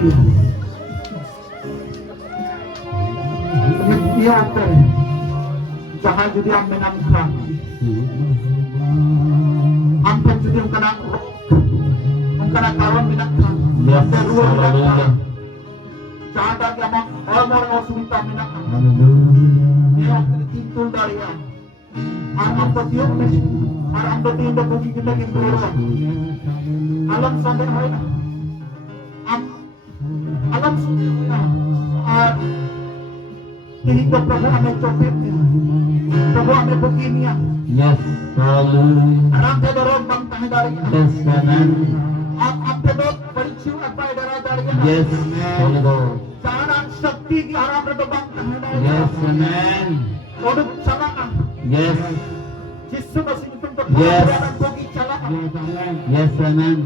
dari dia jangan jadi yang menangkan ampe jadi yang kena kawan menangkan kedua menangkan jangan lagi sama orang-orang sulit menangkan dia titul dari yang alam petiung alam petiung bagi kita di keluar alam sampai hari alam sudah hidup Prabu ame copetnya Prabu ame begininya Yes, hallelujah. alam dorong bang tanah dari Yes, amen. apa dok perciu apa dari Yes, Holy Ghost. jangan sakti ki aram bang tanah dari Yes, amen. produk salah Yes, Yesus masih itu Yes. bagi salah yes, amen.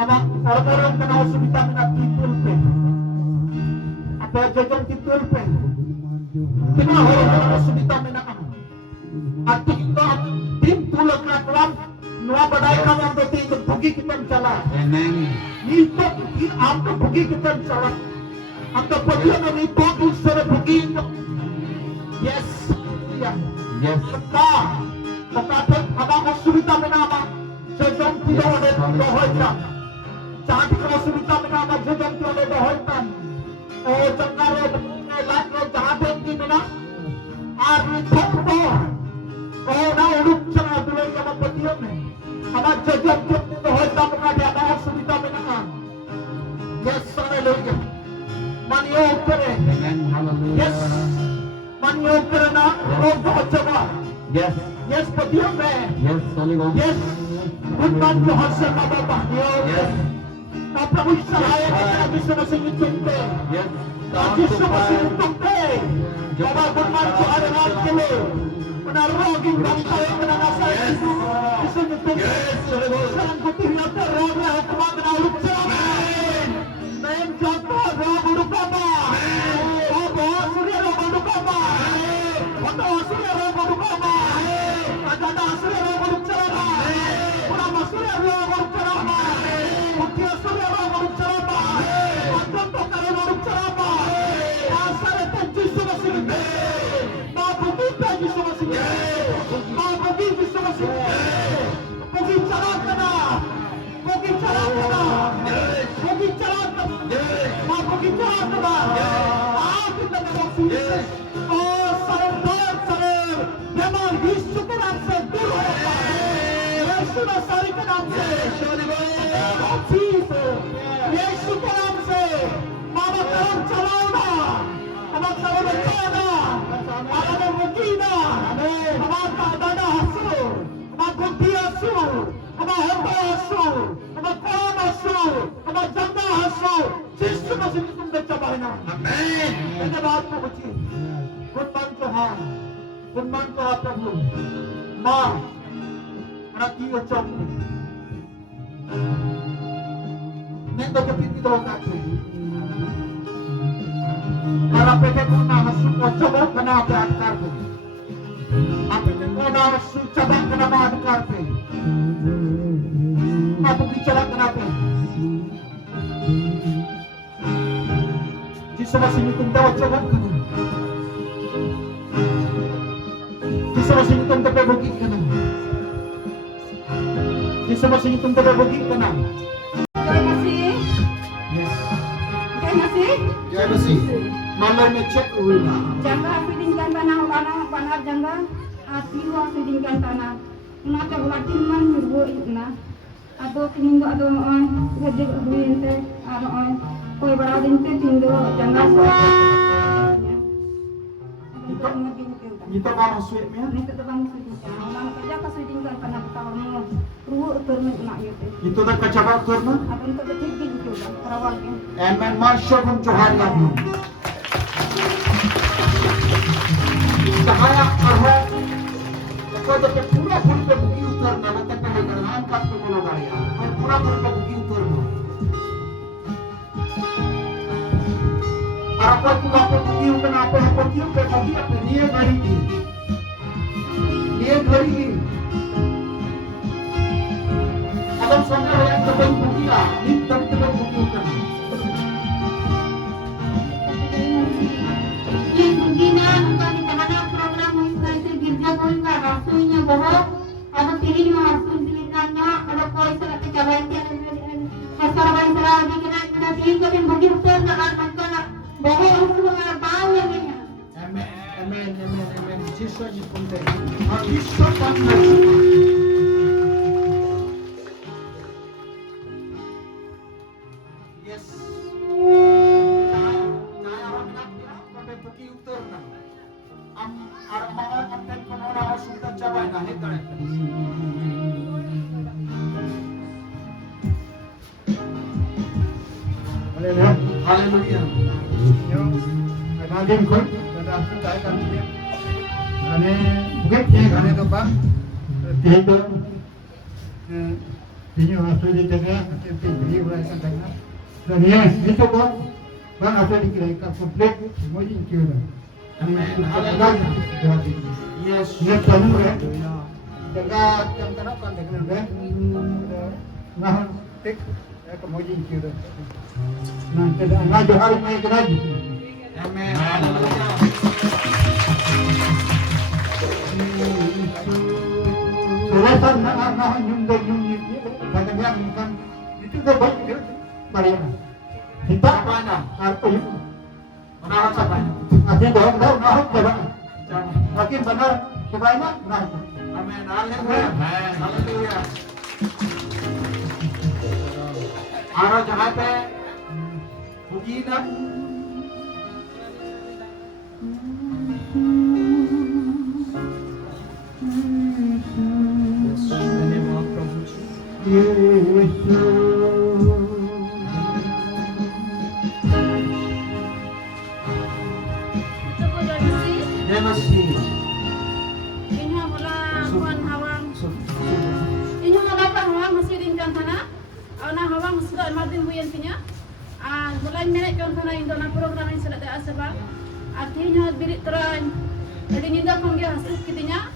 ama orang-orang kenal subita minat titul pe apa jajang titul pe kenal orang-orang subita minat at kita tim tulak lakram nuwa badai kami ang dati bugi kita salah Amen. ito ang bugi kita salah ang kapatid na ito sa bugi yes yeah Yes, Tetapi abang kesulitan menama jajang tidak ada dohaitan. Saat kalau kesulitan menama jajang tidak ada dohaitan. Oh jangan lain jahat di mana? Ari toko. Oh na urut jangan dulu yang mempetiun. Abang jajang tidak dohaitan menama abang kesulitan menama. Yes, hallelujah. Manio kere. amen. Hallelujah. Yes. Manio kere na rogo coba. Yes, Yes, petiun me. yes, Holy Ghost. Yes, Tuhan Tuhan sama Bapak. Yes, Apa usaha kita bisa masih mencinta. yes. Tapi semua masih mencinta. Bapak Tuhan Tuhan dengan kele. Menarogin bangsa yang menanasai itu. Bisa mencinta. Sekarang putih yang terorah teman menaluk jalan. Main jatuh roh buruk Bapak. Bapak surya roh buruk Bapak. Bapak surya roh buruk Bapak. Ada surya roh buruk Bapak. Purama surya roh buruk Bapak. Mutia surya roh buruk Bapak. Contoh kalian buruk Bapak. Asal tentu sudah sini. Mampu kita sudah sini. Mampu kita sudah sini. Pergi jalan kena. Pergi jalan kena. Pergi jalan kena. Mampu kita kena. Kita memang sukses. Oh, salam salam. Memang disukuran sedulu. Yesus nasari kenam se. Yesus kenam se. Mama kalam chalana. Mama kalam chalana. Mama mukina. Mama kadana hasu. Mama kunti hasu. Mama hamba hasu. Mama kalam hasu. Mama janda hasu. Yesus masih itu mencapai. Amen. Ini bahat mo kecil. Kunman Tuhan. Kunman Tuhan Prabhu. Ma. Anak iyo chok. Nendo kapit ito ang kaki. Para pwede ko na hasuk o chobok ka na ape at karpe. Ape ko na hasuk chabang ka na mga at karpe. Ape bicara ka na ape. Jisa masih itong daw chobok ka na. Jisa masih itong tapabugit ka na. Jisa masih itong tapabugit ka na. Jai Masih, Yes. Jai Masih. Ya masih. Mama ngecek ulang. Jangga pidingkan tanah panar jangga asiwa pidingkan tanah. Nata ulatin man nyurwo itna. Ato tinimbo ato on gede buinte aro on. Koi bara dinte tindo jangga sa. Kita bang sweetnya. Nito tabang pidingkan. Nang kerja ka pidingkan tanah tawo ruwo turun na yote. Itu nak kacau karena. Ato nito betik gitu karawal ke. Amen. Masya pun Tuhan yang Cahaya arah. Kau dapat pura-pura pergi utar nama tentang negara angkat ke Pulau Gaya. Pura-pura pergi utar. Apa pula pergi utar apa yang pergi utar pergi apa dia hari ini. Dia hari ini. Alam sana yang terbaik pergi lah. Ini tapi terbaik pergi utar. di kena sehingga yang begitu nak nak bahwa aku nak bawa ni. Amen, amen, amen, amen. Jesus ni pun deh. Habis sopan yes. Naya orang nak dia, sampai pergi utur nak. Arah mana konten konoran harus kita capai nah itu. Haleluya. Haleluya. Bagian kun, pada aku tak akan dia. Ane bukan dia ane tu pak. Dia tu, dia masuk di tengah, dia pergi berasa tengah. Dan ya, itu pun, bang apa dikira komplit, semua ini kira. Haleluya. Yes. Dia tahu ya. Jaga yang kena kontak dengan dia. Nah, tik, kemudian kira. Nah, tidak ngaju hari ini kena. Amen. Haleluya. Selesai nak nyung banyak yang kan itu dah banyak dia Mariana. Kita mana? Apa itu? Mana apa? Asyik dah nak coba. Makin benar sebaiknya nah. Amen. Haleluya. Haleluya. Arah jahat puji dah. Artinya bilik terang, jadi ninda panggil hasil kitinya.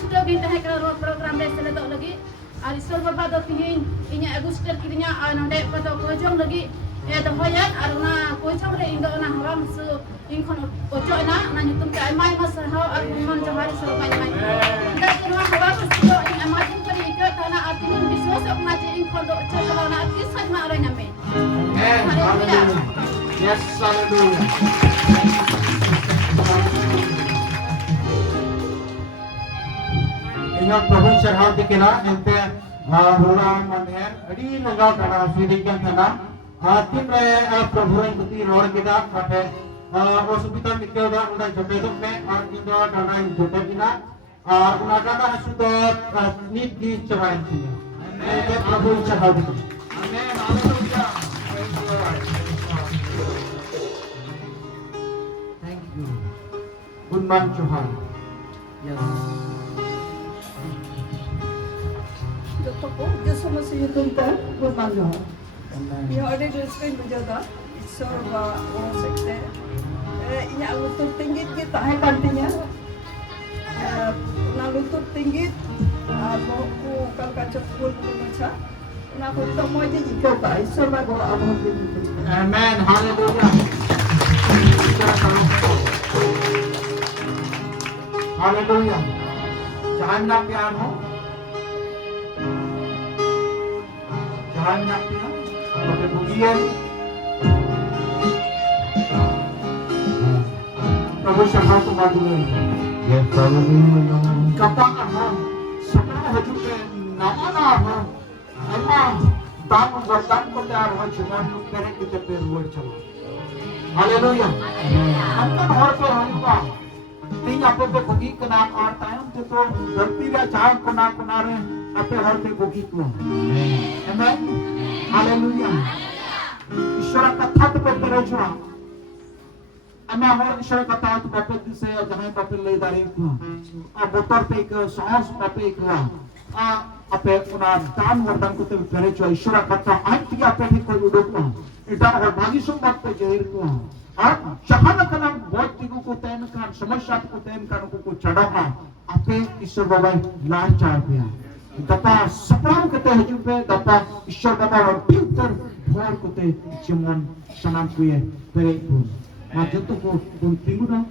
Sudah bintang kalau program desa letak lagi. Arisol bapa do pingin, inya Agustus kitinya nonde pada kojong lagi. Dahoyan aruna kojong le indo na hawa musu inkon ojo na nyutum ke amai masa hawa argumen johari solo mai. Nda kurang hawa musu in amai kari ika tanah artinya biswas ok na inkon do ojo kalau na artis sama orang nyame. Haleluya. Yes, haleluya. Ingat Prabhu Syarhat dikira ente hulang manher adi naga kana sidikan kana tim re Prabhu yang kuti lor kita kate osubita mikil da udah jope me indo dana jope kina una dana sudot nit di cerai kina ente Prabhu Syarhat dikira. Amen. Haleluya. Praise the Lord. Thank you. Gunman Tuhan. Yes. को जो समस्या ये तुमका कुर्बान हो ये अरे जो स्क्रीन में जाता ईश्वर बा हो सकते ini lutut tinggi kita hai kantinya na lutut tinggi aku kan kacau pun macam na aku temu aja jika tak ईश्वर बा go abo begitu. Amen. Haleluya. Haleluya. Jangan nak pian ho. Anak dia, pakai pujian. Prabhu Syarhat tu maju lagi. Yes, haleluya. Kata apa? Sebelum hujung nama apa? Nama tamu berdan pada arwah cuman kerana kita berbuat cuma. Haleluya. Antar orang tu hampa. Tiada apa pergi kena artayam tu bertiga cahaya kena re. Apa hal te begitu? Amen. Haleluya. Ishara kata tu berterusnya. Amen. Orang ishara kata tu bapa tu saya jangan bapa lay dari itu. Motor pe ke, saus bapa ke. Apa una dan wardang tu berterusnya. Ishara kata anti apa ni kau duduk tu. Ita orang bagi sumbat pe jahir tu. Jangan kena buat tigu ku ten kan, समस्या ku ten kan ku cadaha. Apa ishara bapa lancar dia. Dapat sepenuh kita hidup dapat Isya dapat pintar buat kita cuman senang kuya terikun. Nah, jatuh pun tinggal